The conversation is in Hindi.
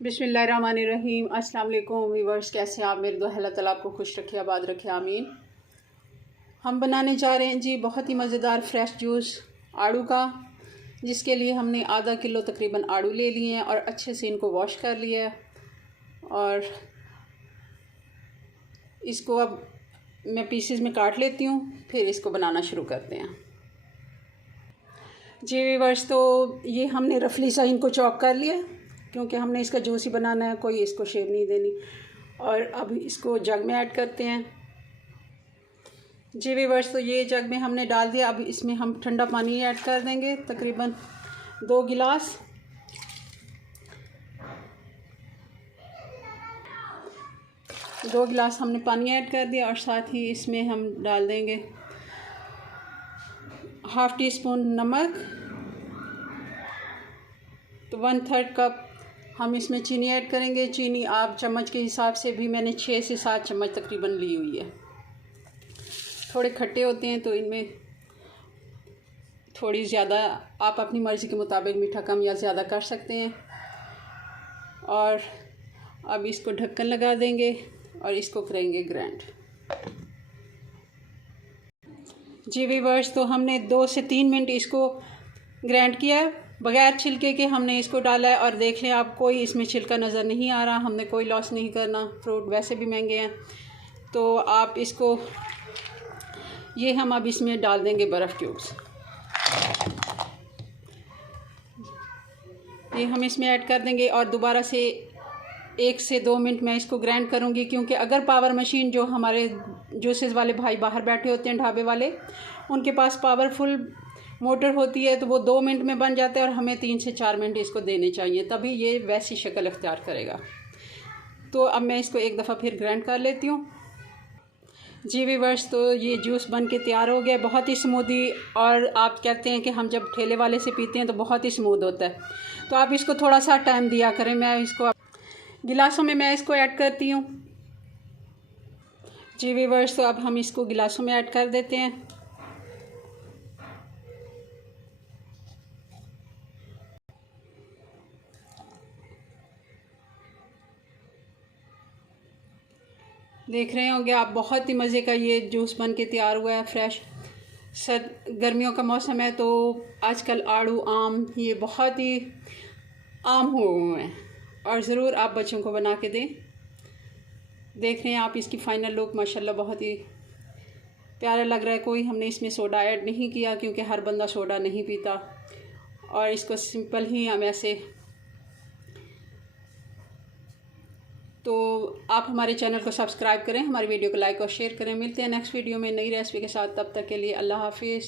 बिस्मिल्लाहिर्रहमानिर्रहीम। अस्सलाम वालेकुम व्यूअर्स, कैसे हैं आप? मेरे दुआ अल्लाह ताला आपको खुश रखे, आबाद रखे, आमीन। हम बनाने जा रहे हैं जी बहुत ही मज़ेदार फ्रेश जूस आड़ू का, जिसके लिए हमने आधा किलो तकरीबन आड़ू ले लिए हैं और अच्छे से इनको वॉश कर लिया है। और इसको अब मैं पीसेस में काट लेती हूँ, फिर इसको बनाना शुरू करते हैं जी व्यूअर्स। तो ये हमने रफली सा इनको चॉप कर लिया, क्योंकि हमने इसका जूस ही बनाना है, कोई इसको शेप नहीं देनी। और अब इसको जग में ऐड करते हैं जी व्यूअर्स। तो ये जग में हमने डाल दिया। अब इसमें हम ठंडा पानी ऐड कर देंगे, तकरीबन 2 गिलास। हमने पानी ऐड कर दिया और साथ ही इसमें हम डाल देंगे हाफ़ टी स्पून नमक। तो 1/3 कप हम इसमें चीनी ऐड करेंगे। चीनी आप चम्मच के हिसाब से भी मैंने 6 से 7 चम्मच तकरीबन ली हुई है। थोड़े खट्टे होते हैं तो इनमें थोड़ी ज़्यादा आप अपनी मर्ज़ी के मुताबिक मीठा कम या ज़्यादा कर सकते हैं। और अब इसको ढक्कन लगा देंगे और इसको करेंगे ग्राइंड जी व्यूअर्स। तो हमने 2 से 3 मिनट इसको ग्राइंड किया है, बग़ैर छिलके के हमने इसको डाला है। और देख लें आप, कोई इसमें छिलका नज़र नहीं आ रहा। हमने कोई लॉस नहीं करना, फ्रूट वैसे भी महंगे हैं। तो आप इसको, ये हम अब इसमें डाल देंगे बर्फ़ क्यूब्स। ये हम इसमें ऐड कर देंगे और दोबारा से 1 से 2 मिनट मैं इसको ग्राइंड करूँगी, क्योंकि अगर पावर मशीन, जो हमारे जूसेस वाले भाई बाहर बैठे होते हैं ढाबे वाले, उनके पास पावरफुल मोटर होती है तो वो 2 मिनट में बन जाता है और हमें 3 से 4 मिनट इसको देने चाहिए, तभी ये वैसी शक्ल अख्तियार करेगा। तो अब मैं इसको एक दफ़ा फिर ग्राइंड कर लेती हूँ जी व्यूअर्स। तो ये जूस बन के तैयार हो गया, बहुत ही स्मूदी। और आप कहते हैं कि हम जब ठेले वाले से पीते हैं तो बहुत ही स्मूथ होता है, तो आप इसको थोड़ा सा टाइम दिया करें। मैं इसको गिलासों में मैं इसको ऐड करती हूँ जी व्यूअर्स। तो अब हम इसको गिलासों में ऐड कर देते हैं। देख रहे होंगे आप, बहुत ही मज़े का ये जूस बन के तैयार हुआ है, फ्रेश। गर्मियों का मौसम है तो आजकल आड़ू, आम ये बहुत ही आम हुए हैं, और ज़रूर आप बच्चों को बना के दें। देख रहे हैं आप इसकी फ़ाइनल लुक, माशाल्लाह बहुत ही प्यारा लग रहा है। कोई हमने इसमें सोडा ऐड नहीं किया, क्योंकि हर बंदा सोडा नहीं पीता। और इसको सिंपल ही हम ऐसे, तो आप हमारे चैनल को सब्सक्राइब करें, हमारी वीडियो को लाइक और शेयर करें। मिलते हैं नेक्स्ट वीडियो में नई रेसिपी के साथ, तब तक के लिए अल्लाह हाफिज़।